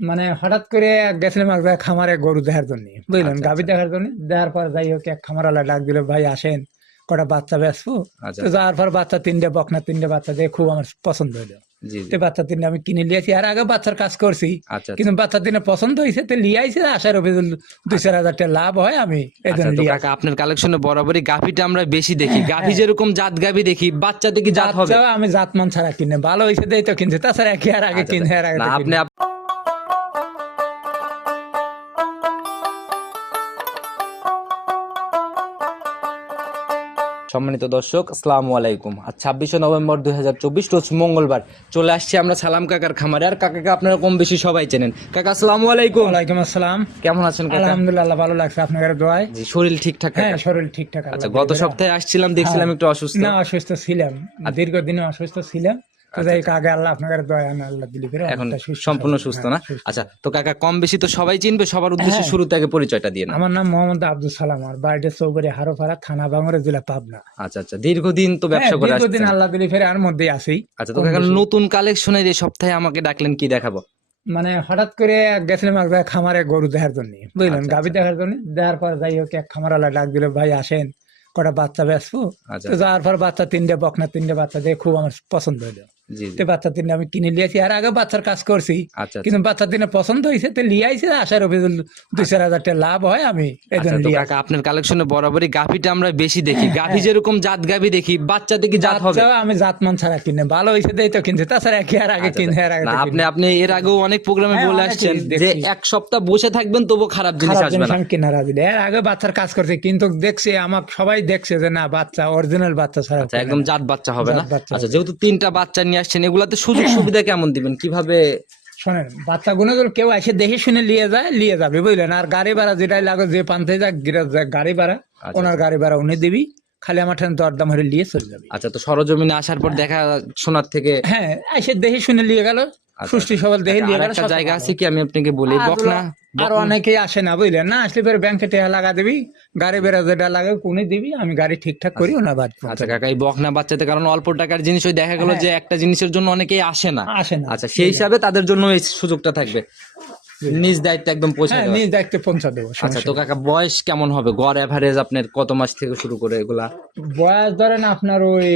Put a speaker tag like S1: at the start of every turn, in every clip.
S1: মানে হঠাৎ করে গেছিলাম এক খামারে গরু দেখার জন্য বুঝলেন?
S2: আচ্ছা,
S1: গাভী
S2: আচ্ছা।
S1: দেখার জন্য দেখার পর যাই হোক এক খামারালা ডাক দিল ভাই আসেন কটা বাচ্চা বেসবো
S2: আচ্ছা
S1: তো যাওয়ার পর বাচ্চা তিনটে বকনা তিনটে বাচ্চা দিয়ে খুব আমার পছন্দ
S2: জি
S1: তো বাচ্চা তিনটে আমি কিনে নিয়েছি আর আগে বাচ্চার কাজ করছি কিন্তু বাচ্চার দিনে পছন্দ হয়েছে তো লিয়ে আইছে আশার অভিযোগ দুই চার হাজার টাকা লাভ হয় আমি
S2: কাকা আপনার কালেকশনে বরাবরই গাভিটা আমরা বেশি দেখি। গাভি যেরকম জাত গাভি দেখি বাচ্চা দেখি জাত হবে।
S1: আমি জাতমান ছাড়া কিনে ভালো হয়েছে দেই তো কিনছে তাছাড়া কি আর আগে কিনে আর আগে
S2: আপনি সম্মানিত দর্শক আসসালামু আলাইকুম। আর ছাব্বিশে নভেম্বর দুই হাজার চব্বিশ রোজ মঙ্গলবার। চলে আসছি আমরা সালাম কাকার খামারে। আর কাকাকে আপনারা কম বেশি সবাই চেনেন। কাকা আসসালামু আলাইকুম।
S1: ওয়ালাইকুম আসসালাম।
S2: কেমন আছেন কাকা?
S1: আলহামদুলিল্লাহ ভালো লাগছে আপনাদের দোয়ায়।
S2: জি শরীর ঠিকঠাক
S1: হ্যাঁ শরীর ঠিকঠাক
S2: আচ্ছা গত সপ্তাহে আসছিলাম দেখছিলাম একটু অসুস্থ।
S1: না অসুস্থ ছিলাম। দীর্ঘদিনে অসুস্থ ছিলাম। আগে আল্লাহ আপনাদের দয়া আল্লাহ দিলি ফিরে
S2: এখন সম্পূর্ণ সুস্থ না? আচ্ছা তো কাকা কম বেশি তো সবাই চিনবে সবার উদ্দেশ্যে। শুরুতে আগে পরিচয়টা দিয়ে
S1: আমার নাম মোহাম্মদ আব্দুল সালাম আর বাড়িতে চৌবাড়ি হারোপাড়া থানা বাংলা জেলা পাবনা।
S2: আচ্ছা আচ্ছা দীর্ঘদিন তো ব্যবসা করে
S1: দীর্ঘদিন আল্লাহ দিলি ফিরে আর মধ্যেই আছি।
S2: আচ্ছা তো কাকা নতুন কালেকশনের এই সপ্তাহে আমাকে ডাকলেন কি দেখাবো?
S1: মানে হঠাৎ করে গেছিলাম এক খামারে গরু দেখার জন্য বুঝলেন?
S2: আচ্ছা,
S1: গাভী দেখার জন্য দেখার পর যাই হোক এক খামারালা ডাক দিল ভাই আসেন কটা বাচ্চা বেসবো
S2: আচ্ছা।
S1: তো যাওয়ার পর বাচ্চা তিনটে বকনা তিনটে বাচ্চা দিয়ে খুব আমার পছন্দ হলো।
S2: জি
S1: তো বাচ্চা তিনটে আমি কিনে নিয়েছি আর আগে বাচ্চার কাজ করছি।
S2: আচ্ছা
S1: কিন্তু বাচ্চার দিনে পছন্দ হয়েছে তো লিয়ে আইছে আশার অভিযোগ দুই চার হাজার টাকা লাভ হয় আমি
S2: আচ্ছা আপনার কালেকশনে বরাবরই গাভিটা আমরা বেশি দেখি। গাভি যেরকম জাত গাভি দেখি বাচ্চা দেখি জাত হবে।
S1: আমি জাতমান ছাড়া কিনে ভালো হয়েছে দেই তো কিনছে। তাছাড়া কি আর আগে কিনে আর আগে
S2: আচ্ছা, আপনি আপনি এর আগেও অনেক প্রোগ্রামে
S1: হ্যাঁ,
S2: বলে আসছেন যে। এক সপ্তাহ বসে থাকবেন তবু খারাপ জিনিস আসবে না।
S1: আমি কিনা রাজি এর আগে বাচ্চার কাজ করছে কিন্তু দেখছি আমার সবাই দেখছে যে না বাচ্চা অরিজিনাল বাচ্চা ছাড়া
S2: আচ্ছা একদম জাত বাচ্চা হবে না। আচ্ছা যেহেতু তিনটা বাচ্চা নিয়ে আসছেন? এগুলাতে সুযোগ সুবিধা কেমন দিবেন? কীভাবে
S1: শোনেন বাচ্চা গুলো ধর কেউ এসে দেখে শুনে নিয়ে যায় নিয়ে যাবে বুঝলেন? আর গাড়ি ভাড়া যেটাই লাগে যে পান্তে যাক গিরা- যাক গাড়ি ভাড়া
S2: আচ্ছা,
S1: ওনার গাড়ি ভাড়া উনি দিবি খালি আমার ঠান দরদাম হলে নিয়ে চলে যাবে।
S2: আচ্ছা তো সরজমিনে আসার পর দেখা শোনার থেকে
S1: হ্যাঁ এসে দেখে শুনে নিয়ে গেল সবল গেল
S2: একটা জায়গা আছে কি? আমি আপনাকে বলি বকনা
S1: আর অনেকেই আসে না বুঝলেন না? আসলে পরে ব্যাংকে টাকা লাগা দিবি গাড়ি বেড়া যেটা লাগে কোনে দিবি আমি গাড়ি ঠিকঠাক করি বাদ
S2: আচ্ছা কাকা এই বকনা বাচ্চাতে কারণ অল্প টাকার জিনিস ওই দেখা গেল যে একটা জিনিসের জন্য অনেকেই আসে না।
S1: আসে না।
S2: আচ্ছা সেই হিসাবে তাদের জন্য এই সুযোগটা থাকবে। নিজ দায়িত্ব একদম পৌঁছে
S1: হ্যাঁ নিজ দায়িত্বে পৌঁছা দেবো
S2: আচ্ছা তো কাকা বয়স কেমন হবে? গড় এভারেজ আপনার কত মাস থেকে শুরু করে এগুলা?
S1: বয়স ধরেন আপনার ওই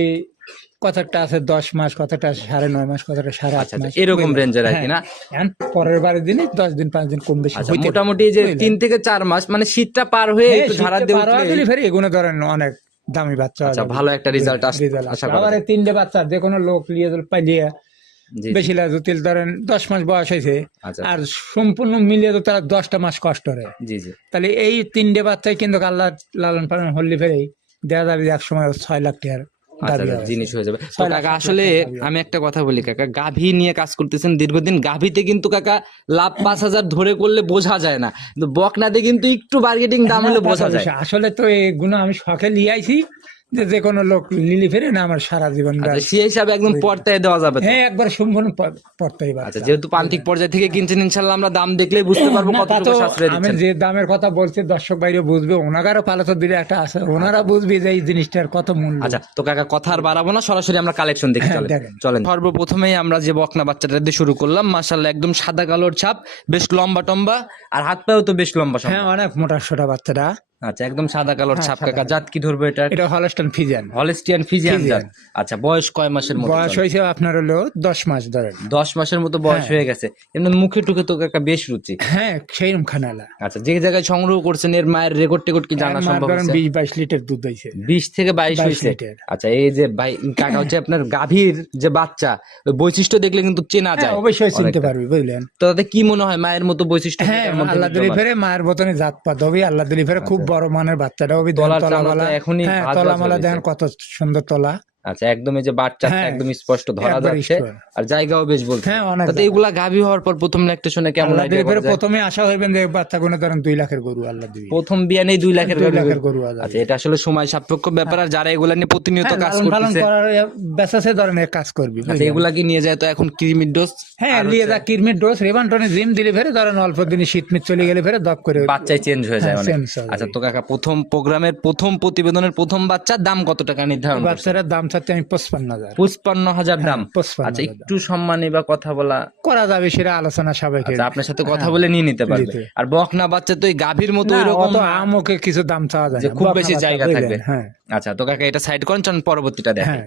S1: কতটা আছে দশ মাস আছে সাড়ে নয় মাস কতটা সাড়ে আট
S2: আচ্ছা
S1: মাস
S2: আচ্ছা, এরকম রেঞ্জের আর কি না?
S1: পরের বারের দিনে দশ দিন পাঁচ দিন কম বেশি
S2: আচ্ছা মোটামুটি যে তিন থেকে চার মাস মানে শীতটা পার হয়ে একটু ধারা দিয়ে
S1: এগুলো ধরেন অনেক দামি বাচ্চা
S2: আচ্ছা ভালো একটা রেজাল্ট আশা করা
S1: আবার তিনটে বাচ্চা যে কোনো লোক লিয়ে দিল পাইলিয়ে বেশি লাগে তিল ধরেন দশ মাস বয়স হয়েছে আর সম্পূর্ণ মিলিয়ে তো তারা দশটা মাস কষ্ট রে
S2: জি জি।
S1: তাহলে এই তিনটে বাচ্চাই কিন্তু আল্লাহ লালন পালন হল্লি ফেরেই দেওয়া যাবে এক সময় ছয় লাখ টাকার
S2: আচ্ছা আচ্ছা। জিনিস হয়ে যাবে। তো কাকা আসলে আমি একটা কথা বলি কাকা গাভী নিয়ে কাজ করতেছেন দীর্ঘদিন গাভীতে কিন্তু কাকা লাভ পাঁচ হাজার ধরে করলে বোঝা যায় না। কিন্তু বকনাতে কিন্তু একটু বার্গেটিং দাম হলে বোঝা যায়।
S1: আসলে তো এগুলো আমি শখে লিয়াইছি আইছি। যে যে কোনো লোক লিলি ফেরে না আমার সারা জীবন
S2: আচ্ছা সেই হিসাবে একদম পর্তায় দেওয়া যাবে
S1: হ্যাঁ একবার সম্পূর্ণ প- পড়তেই পারে
S2: আচ্ছা যেহেতু প্রান্তিক পর্যায় থেকে কিনছেন ইনশাল্লাহ আমরা দাম দেখলেই বুঝতে পারব
S1: না, তা
S2: কতটুকু
S1: তো আমি যে দামের কথা বলছি দর্শক বাইরে বুঝবে ওনাগারও পালাতো দিলে একটা আছে ওনারা বুঝবে যে এই জিনিসটার কত মূল্য।
S2: আচ্ছা তো কাকা কথা আর বাড়াবো না সরাসরি আমরা কালেকশন দেখি
S1: হ্যাঁ,
S2: চলেন। সর্বপ্রথমেই আমরা যে বকনা বাচ্চাটা দিয়ে শুরু করলাম মাশাল্লাহ একদম সাদা কালোর ছাপ বেশ লম্বা টম্বা আর হাত পাও তো বেশ লম্বা
S1: হ্যাঁ অনেক মোটা সোটা বাচ্চাটা।
S2: আচ্ছা একদম সাদা কালোর
S1: হ্যাঁ,
S2: ছাপ কাকা জাত কি ধরবে এটা?
S1: এটা হলস্টন ফিজিয়ান
S2: হলিস্টিয়ান ফিজিয়ান। জাত। আচ্ছা বয়স কয় মাসের মতো
S1: বয়স হয়েছে আপনার হলো দশ মাস ধরেন।
S2: দশ মাসের মতো বয়স
S1: হ্যাঁ।
S2: হয়ে গেছে। এমনি মুখে টুকে তো কাকা বেশ রুচি।
S1: হ্যাঁ সেই খানালা।
S2: আচ্ছা যে জায়গায় সংগ্রহ করছেন এর মায়ের রেকর্ড টেকর্ড কি জানা সম্ভব
S1: বাইশ লিটার দুধ হয়েছে।
S2: বিশ থেকে বাইশ
S1: 22
S2: হয়েছে?
S1: লিটার।
S2: আচ্ছা এই যে ভাই কাকা হচ্ছে আপনার গাভীর যে বাচ্চা ওই বৈশিষ্ট্য দেখলে কিন্তু চেনা
S1: হ্যাঁ
S2: যায়
S1: অবশ্যই চিনতে। পারবি বুঝলেন?
S2: তো তাতে কি মনে হয় মায়ের মতো বৈশিষ্ট্য?
S1: হ্যাঁ আল্লাহ দিলি ফেরে মায়ের বতনে জাত পাত হবে আল্লাহ দিলি ফেরে খুব বড় মানের বাচ্চাটা হবে
S2: তলার
S1: তলা
S2: চামড়া তো
S1: মালা
S2: এখনই
S1: তলামালা
S2: ভাঁজ
S1: তলা মালা দেখেন কত সুন্দর তলা।
S2: আচ্ছা একদম এই যে বাচ্চা
S1: হ্যাঁ,
S2: একদম স্পষ্ট ধরা যাচ্ছে। আর জায়গাও বেশ বলছে
S1: হ্যাঁ অনেক
S2: এগুলা গাভী হওয়ার পর প্রথম একটা শুনে কেমন যায়?
S1: প্রথমে আশা হইবেন যে বাচ্চা গুলো ধরেন দুই লাখের গরু আল্লাহ দিবি।
S2: প্রথম বিয়ানেই দুই লাখের
S1: দুই লাখের
S2: গরু। আচ্ছা এটা আসলে সময় সাপেক্ষ ব্যাপার। আর যারা এগুলা নিয়ে প্রতিনিয়ত
S1: হ্যাঁ,
S2: কাজ করতেছে
S1: করার বেসাসে ধরনের কাজ করবি
S2: আচ্ছা এগুলা কি নিয়ে যায়? তো এখন কৃমির ডোজ
S1: হ্যাঁ লিয়ে যা কিরমির ডোজ রেবান্টনে জিম দিলে ফেরে ধরেন অল্প দিনে শীত মিট চলে গেলে ফেরে দপ করে
S2: বাচ্চাই চেঞ্জ হয়ে যায়
S1: হ্যাঁ,
S2: আচ্ছা তো কাকা প্রথম প্রোগ্রামের প্রথম প্রতিবেদনের প্রথম বাচ্চার দাম কত টাকা নির্ধারণ করছে?
S1: বাচ্চাটার দাম চাচ্ছি আমি পঁচপান্ন হাজার।
S2: পঁচপান্ন হাজার দাম। আচ্ছা একটু সম্মানী বা কথা বলা।
S1: করা যাবে সেটা আলোচনা সবাইকে
S2: আচ্ছা আপনার সাথে কথা বলে নিয়ে নিতে পারবে। আর বকনা বাচ্চা তো এই গাভীর মতো এরকম
S1: আমকে কিছু দাম চাওয়া যায়
S2: খুব বেশি জায়গা? থাকবে।
S1: হ্যাঁ।
S2: আচ্ছা তো কাকা এটা সাইড করেন চলুন পরবর্তীটা দেখেন।
S1: হ্যাঁ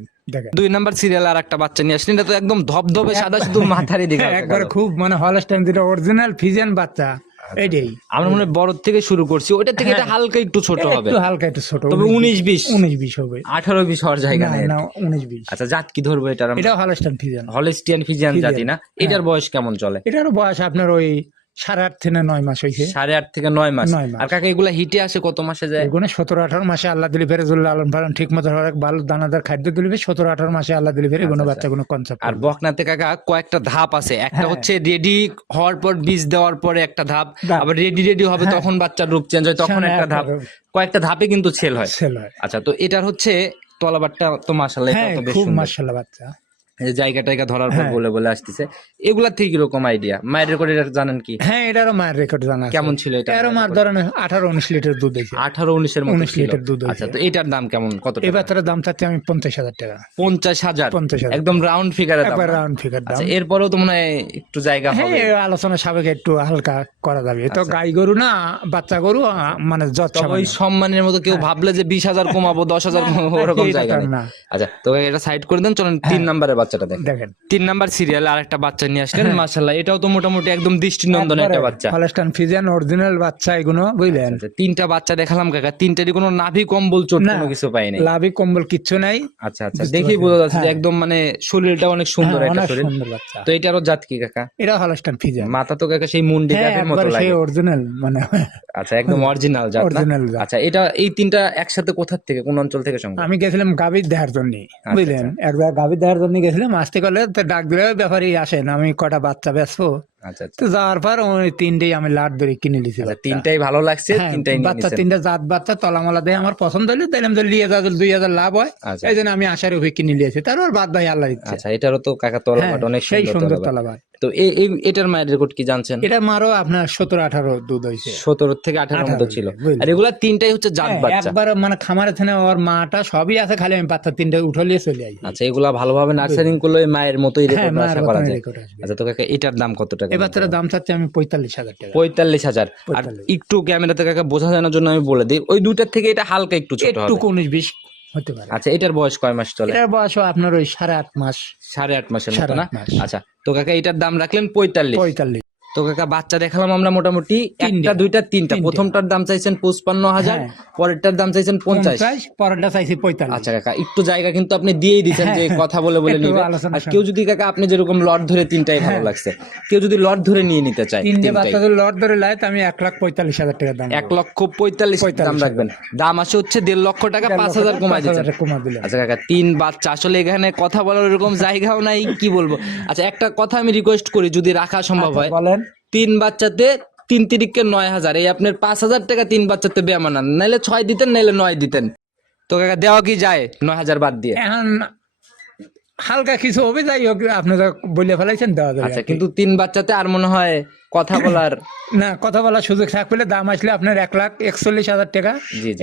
S2: দুই নাম্বার সিরিয়াল আর একটা বাচ্চা নিয়ে আসলেন এটা তো একদম ধবধবে সাদা শুধু মাথারই দিকে
S1: হ্যাঁ, একবার খুব মানে হলস্টাইন যেটা অরিজিনাল ফিজিয়ান বাচ্চা এটাই।
S2: আমরা মনে হয় বড় থেকে শুরু করছি ওটা থেকে এটা হালকা একটু ছোট হবে।
S1: একটু হালকা একটু ছোট
S2: তবে উনিশ বিশ।
S1: উনিশ বিশ হবে।
S2: আঠারো বিশ হওয়ার জায়গা নাই
S1: না উনিশ বিশ।
S2: আচ্ছা জাত কি ধরবো এটার
S1: এটা Holstein Friesian
S2: Holstein Friesian
S1: Friesian,
S2: জাতি না? এটার বয়স কেমন চলে?
S1: এটার বয়স আপনার ওই সাড়ে আট থেকে নয় মাস হয়েছে
S2: সাড়ে আট থেকে নয় মাস।
S1: নয় মাস।
S2: আর কাকা এগুলা হিটে আসে কত মাসে যায়?
S1: এগুলো সতেরো আঠারো মাসে আল্লাহ দিলি ফেরে জুল্লা আলম ফালন ঠিক মতো ভালো দানাদার খাদ্য দিলিবে সতেরো আঠারো মাসে আল্লাহ দিলি ফেরে এগুলো বাচ্চা কোনো কনসেপ্ট
S2: আর বকনাতে কাকা কয়েকটা ধাপ আছে। একটা
S1: হ্যাঁ।
S2: হচ্ছে রেডি হওয়ার পর বীজ দেওয়ার পরে একটা ধাপ। আবার রেডি রেডি হবে তখন বাচ্চার রূপ চেঞ্জ হয় তখন
S1: হ্যাঁ,
S2: একটা ধাপ। কয়েকটা ধাপে কিন্তু ছেল হয়।
S1: সেল হয়।
S2: আচ্ছা তো এটার হচ্ছে তলাবারটা তো মাসাল্লাহ
S1: হ্যাঁ খুব
S2: সুন্দর।
S1: বাচ্চা।
S2: জায়গা টাইগা ধরার পর
S1: হ্যাঁ।
S2: বলে বলে আসতেছে। এগুলা থেকে কীরকম আইডিয়া মায়ের রেকর্ড এটা জানেন কি?
S1: হ্যাঁ এটারও মায়ের রেকর্ড জানা আছে।
S2: কেমন ছিল এটা
S1: এরও মার ধরেন আঠারো উনিশ লিটার দুধ হয়েছে
S2: আঠারো উনিশের
S1: 19 লিটার দুধ
S2: আচ্ছা তো এটার দাম কেমন? কত
S1: এই বাচ্চাটার দাম চাচ্ছি আমি পঞ্চাশ হাজার টাকা।
S2: পঞ্চাশ হাজার?
S1: পঞ্চাশ
S2: একদম রাউন্ড ফিগারের দাম
S1: একবার রাউন্ড ফিগার দাম।
S2: আচ্ছা এরপরেও তো মনে হয় একটু জায়গা
S1: হ্যাঁ
S2: হবে।
S1: আলোচনা সাবেক একটু হালকা করা যাবে। তো
S2: আচ্ছা।
S1: গাই গরু না বাচ্চা গরু মানে যত
S2: ওই সম্মানের মতো কেউ ভাবলে যে বিশ হাজার কমাবো দশ হাজার কমাবো ওরকম জায়গা
S1: না।
S2: আচ্ছা তো এটা সাইড করে দেন চলেন তিন নাম্বারের বাচ্চাটা দেখ
S1: দেখেন
S2: তিন নাম্বার সিরিয়াল আর বাচ্চা নিয়ে আসলেন মাসাল্লাহ এটাও তো মোটামুটি একদম দৃষ্টিনন্দন একটা বাচ্চা।
S1: ফিজিয়ান অরিজিনাল বাচ্চা এগুলো বুঝলেন?
S2: আচ্ছা, তিনটা বাচ্চা দেখালাম কাকা তিনটারই কোনো নাভি কম্বল চোট কোনো কিছু পাই নাই।
S1: লাভি কম্বল কিচ্ছু নাই।
S2: আচ্ছা আচ্ছা দেখেই বোঝা যাচ্ছে যে একদম মানে শরীরটা অনেক সুন্দর
S1: হ্যাঁ,
S2: একটা শরীর। তো এটারও জাত কি কাকা?
S1: এটা হলস্টান ফিজিয়ান
S2: মাথা তো কাকা সেই মুন্ডি
S1: হ্যাঁ
S2: গাভীর মতো লাগে
S1: সেই অরিজিনাল মানে
S2: আচ্ছা একদম অরিজিনাল জাত না? আচ্ছা এটা এই তিনটা একসাথে কোথা থেকে কোন অঞ্চল থেকে সংগ্রহ?
S1: আমি গেছিলাম গাভীর দেখার জন্য
S2: আচ্ছা,
S1: বুঝলেন? একবার গাভীর দেখার জন্য গেছিলাম আসতে করলে তো ডাক দিলে ব্যাপারই আসেন আমি কটা বাচ্চা বেচবো
S2: আচ্ছা আচ্ছা।
S1: তো যাওয়ার পর ওই তিনটেই আমি লাট ধরে কিনে নিয়েছি
S2: আচ্ছা, তিনটাই ভালো লাগছে
S1: হ্যাঁ,
S2: তিনটাই
S1: বাচ্চা। তিনটা জাত বাচ্চা তলামালা দিয়ে আমার পছন্দ হলে তাই আমি লিয়ে যা দুই হাজার লাভ হয়।
S2: আচ্ছা।
S1: এই জন্য আমি আশার উপরে কিনে নিয়েছি তারপর বাদ ভাই আল্লাহ দিচ্ছে
S2: আচ্ছা এটারও তো কাকা তলাবাট
S1: হ্যাঁ,
S2: অনেক
S1: সেই
S2: সুন্দর
S1: তলা
S2: তলাবাট। তো এই- এটার মায়ের রেকর্ড কি জানছেন?
S1: এটা মারও আপনার সতেরো আঠারো দুধ হয়েছে।
S2: সতেরো থেকে আঠারোর মতো ছিল। আর এগুলা তিনটাই হচ্ছে জাত
S1: হ্যাঁ,
S2: বাচ্চা।
S1: একবার মানে খামারে থেকে ওর মাটা সবই আছে খালি আমি বাচ্চা তিনটে উঠলিয়ে চলে আসি।
S2: আচ্ছা এগুলা ভালোভাবে নার্সারিং করলে মায়ের মতোই
S1: হ্যাঁ
S2: রেকর্ড আশা করা যায়। আচ্ছা তো কাকা এটার দাম কত টাকা
S1: বাচ্চাটার দাম চাচ্ছে আমি পঁয়তাল্লিশ হাজার টাকা।
S2: পঁয়তাল্লিশ হাজার। আর একটু ক্যামেরাতে কাকা বোঝা না জন্য আমি বলে দিই ওই দুইটার থেকে এটা হালকা একটু ছোট
S1: একটু উনিশ বিশ। হতে পারে।
S2: আচ্ছা এটার বয়স কয় মাস চলে?
S1: এটার বয়স আপনার ওই সাড়ে আট মাস।
S2: সাড়ে আট মাসের মতো না? আচ্ছা তো কাকা এটার দাম রাখলেন পঁয়তাল্লিশ।
S1: পঁয়তাল্লিশ।
S2: তো কাকা বাচ্চা দেখালাম আমরা মোটামুটি একটা দুইটা তিনটা। প্রথমটার দাম চাইছেন পঁচপান্ন হাজার
S1: হ্যাঁ।
S2: পরেরটার দাম চাইছেন পঞ্চাশ।
S1: পরেরটা চাইছি পঁয়তাল্লিশ।
S2: আচ্ছা কাকা একটু জায়গা কিন্তু আপনি দিয়েই দিচ্ছেন যে কথা বলে বলে নিবে। আর কেউ যদি কাকা আপনি যেরকম লট ধরে তিনটাই ভালো লাগছে কেউ যদি লট ধরে নিয়ে নিতে চায়
S1: তিনটে। বাচ্চাদের লট ধরে আমি এক লাখ পঁয়তাল্লিশ হাজার টাকা দাম
S2: এক লক্ষ পঁয়তাল্লিশ দাম রাখবেন। দাম আসে হচ্ছে দেড় লক্ষ টাকা পাঁচ হাজার কমাই দিচ্ছেন। আচ্ছা কাকা তিন বাচ্চা আসলে এখানে কথা বলার এরকম জায়গাও নাই কি বলব? আচ্ছা একটা কথা আমি রিকোয়েস্ট করি যদি রাখা সম্ভব হয়।
S1: বলেন।
S2: তিন বাচ্চাতে তিন তিরিককে নয় হাজার। এই আপনার পাঁচ হাজার টাকা তিন বাচ্চাতে বেমানান নাইলে ছয় দিতেন নাইলে নয় দিতেন। তো কাকা দেওয়া কি যায়? নয় হাজার বাদ দিয়ে।
S1: এখন হালকা কিছু হবে যাই হোক আপনারা বলে ফেলাইছেন দেওয়া যাবে
S2: আচ্ছা কিন্তু তিন বাচ্চাতে আর মনে হয় কথা বলার
S1: না কথা বলার সুযোগ থাকলে দাম আসলে আপনার এক লাখ একচল্লিশ হাজার টাকা।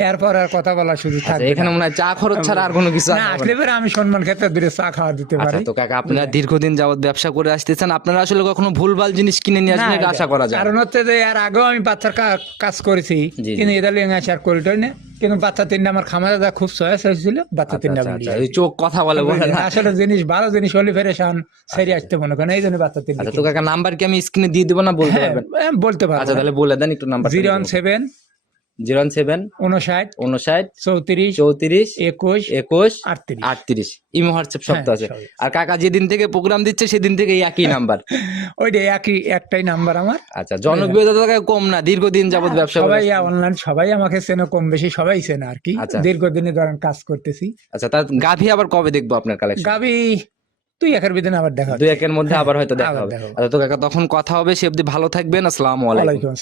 S1: এরপর আর কথা বলার সুযোগ
S2: আচ্ছা,
S1: থাকবে
S2: এখানে মনে হয় চা খরচ ছাড়া আর কোনো কিছু
S1: না আসলে পরে আমি সম্মান ক্ষেত্রে দূরে চা খাওয়া দিতে
S2: আচ্ছা
S1: পারি।
S2: তো কাকা আপনারা দীর্ঘদিন যাবত ব্যবসা করে আসতেছেন আপনারা আসলে কখনো ভুলভাল জিনিস কিনে নিয়ে আসবেন এটা আশা করা যায়।
S1: কারণ হচ্ছে যে এর আগেও আমি বাচ্চার কাজ করেছি কিন্তু এটা আসে আর করিটই না। কিন্তু বাচ্চা তিনটা আমার খামারে যা খুব চয়েস হয়েছিল বাচ্চা তিনটা
S2: আচ্ছা,
S1: নিয়ে
S2: ওই চোখ কথা বলে বলে
S1: আসলে জিনিস ভালো জিনিস হলে ফেরেশান সেরি আসতে মনে করেন এই জন্য বাচ্চা তিনটা
S2: তো কাকা নাম্বার কি আমি স্ক্রিনে দিয়ে দেবো না বলতে
S1: হ্যাঁ,
S2: পারবেন।
S1: হ্যাঁ, বলতে
S2: আচ্ছা তাহলে বলে দেন একটু number
S1: zero one seven
S2: zero one seven
S1: উনষাট
S2: উনষাট
S1: চৌত্রিশ
S2: চৌত্রিশ
S1: একুশ
S2: একুশ
S1: আটত্রিশ।
S2: আটত্রিশ। ইমো হোয়াটসঅ্যাপ সব
S1: হ্যাঁ,
S2: আছে। আর কাকা যেদিন থেকে প্রোগ্রাম দিচ্ছে সেদিন থেকে একই নাম্বার
S1: ওইটা একই একটাই নাম্বার আমার।
S2: আচ্ছা জনপ্রিয়তা তো কম না দীর্ঘদিন যাবত ব্যবসা
S1: সবাই অনলাইন সবাই আমাকে চেনে কম বেশি সবাই চেনে আর কি।
S2: আচ্ছা।
S1: দীর্ঘদিনে ধরেন কাজ করতেছি।
S2: আচ্ছা তার গাভী আবার কবে দেখব আপনার কালেকশন
S1: গাবি তুই একের বিদিন আবার দেখা
S2: দুই একের মধ্যে আবার হয়তো দেখা হবে। আচ্ছা তো কাকা তখন কথা হবে। সে অবধি ভালো থাকবেন। আসসালামু আলাইকুম।